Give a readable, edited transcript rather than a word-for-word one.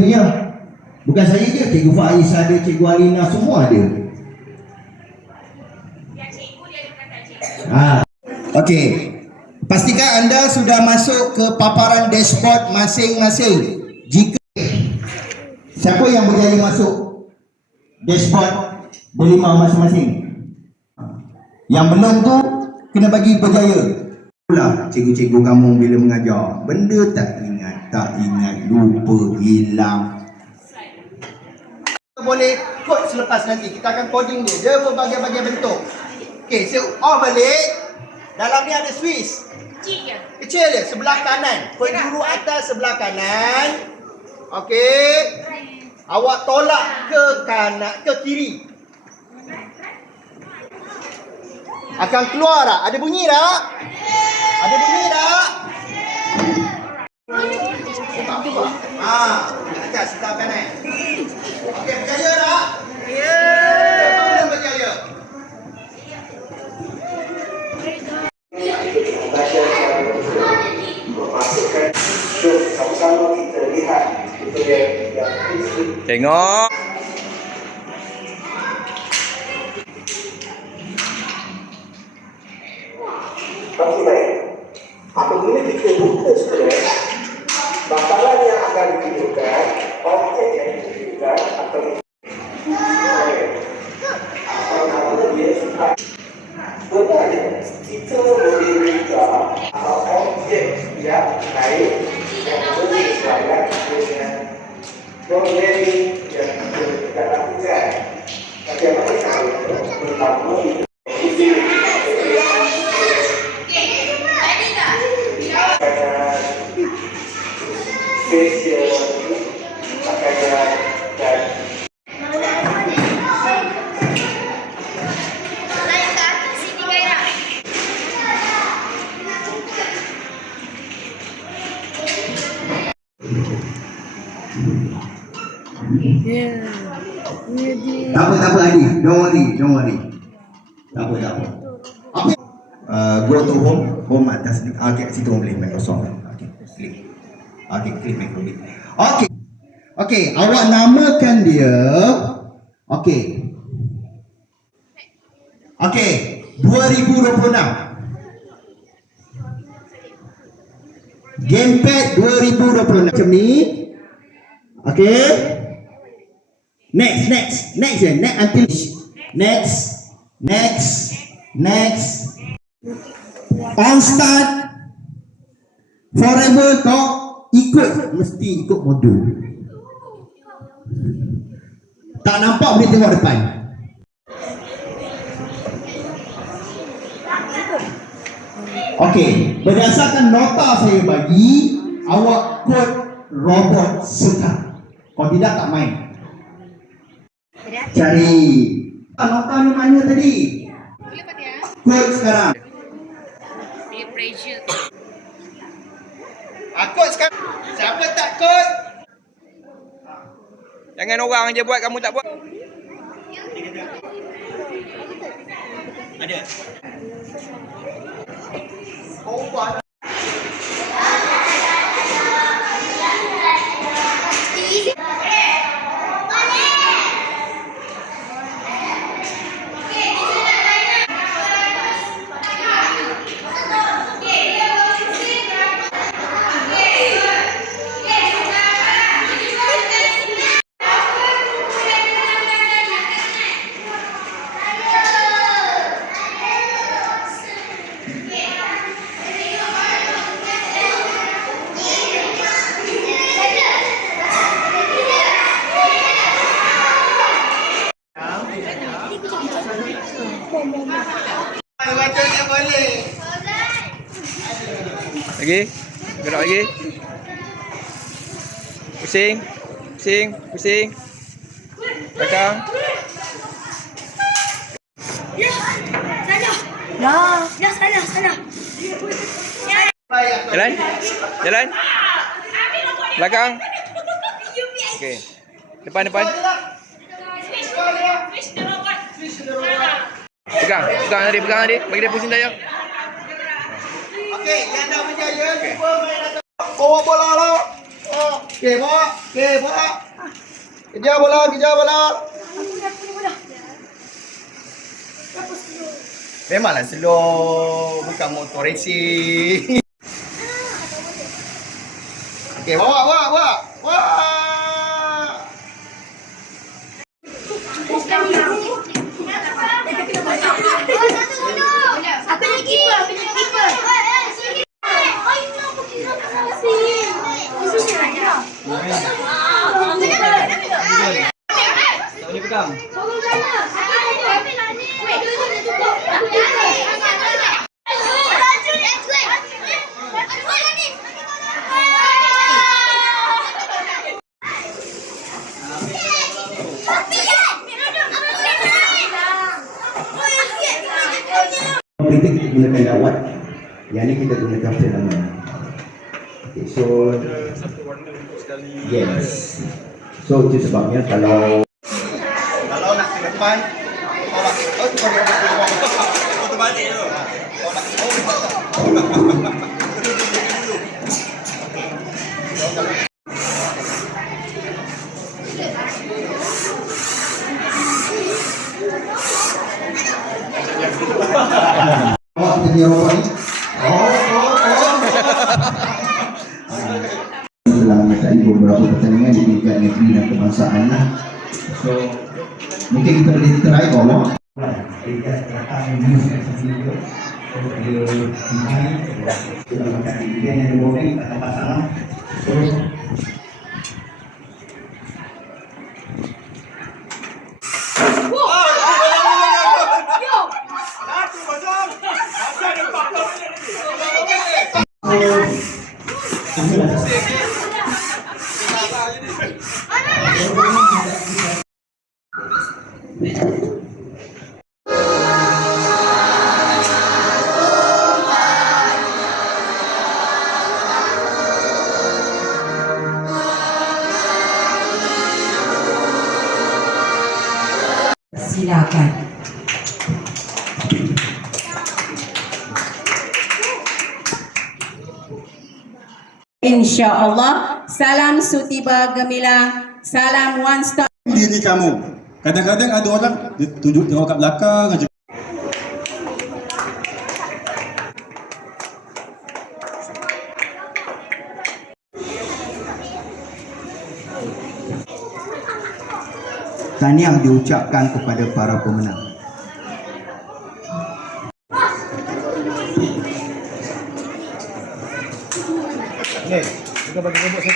punya. Bukan saya je, Cikgu Faiz ada, Cikgu Alina, semua ada. Okey. Pastikan anda sudah masuk ke paparan dashboard masing-masing. Jika siapa yang berjaya masuk dashboard delima masing-masing? Yang belum tu kena bagi berjaya. Pula cikgu-cikgu kamu bila mengajar, benda tak ingat, lupa, hilang. Boleh kod selepas nanti kita akan coding dia berbagai-bagai bentuk. Okey, so balik. Dalam ni ada Swiss. Kecil je, sebelah kanan. Penjuru atas sebelah kanan. Okey. Awak tolak ke kanan, ke kiri. Akan keluar tak? Ada bunyi tak? Ada bunyi tak? Atas sebelah kanan. Okey, berjaya tak? Ya. Belum berjaya. Sama-sama kita lihat tengok. Okey, baik. Apabila kita buka student, bakalan yang akan ditunjukkan, objek yang ditunjukkan atau namanya dia sifat. Sebenarnya kita boleh buka objek yang lain yang bersesuaian dengan programming yang kita lakukan. Bagaimana cara pertama facial, pakaian dan Tak apa Adi, don't worry. Tak apa. Okey. Go to home atas ni. Okey, situ boleh Microsoft. Okey, klik. Okey, klik Microsoft. Okey, awak namakan dia. Okey, 2026. Gamepad 2026 macam ni. Okey. Next je. Next. On start. Forever kau mesti ikut modul. Tak nampak boleh tengok depan. Okey, berdasarkan nota saya bagi, awak kod robot sekarang. Kalau tidak tak main. Cari nota ni mana tadi? Kod sekarang. Kod sekarang. Siapa tak kod? Jangan orang je buat, kamu tak buat. Ada. Oh, buat. Lagi. Gerak lagi. Pusing. Belakang. Sana. Jalan. Belakang. Okey. Depan. Pegang tadi. Bagi dia pusing tayar. Okey, yang dah berjaya, cuba main atas. Bawa bola lah. Okey, bawa. Okey, bawa. Kejar bola, kejar bola. Memanglah slow, bukan motor racing. Okey, bawa, bawa, bawa. Wah. Apa lagi? Apa lagi? Ay, naku, kira ka kasi. Gusto niya na. Boleh pegang. Kritik kita gunakan dawat. Yang ni kita gunakan filament. Okay, so yes. So itu sebabnya kalau Nak ke depan, tolak. Oh, tu bagi otomatik tu. awak kita punya robot ni. Telah menyertai beberapa pertandingan di tingkat negeri dan kebangsaan lah. So mungkin kita boleh try bawa. Kita akan video kita makan dia yang boleh atau pasangan. Silakan. InsyaAllah, salam sutiba gemilang, salam one star. Diri kamu. Kadang-kadang ada orang dia tunjuk tengok kat belakang aja. Tahniah diucapkan kepada para pemenang. Ni, kita bagi robot satu.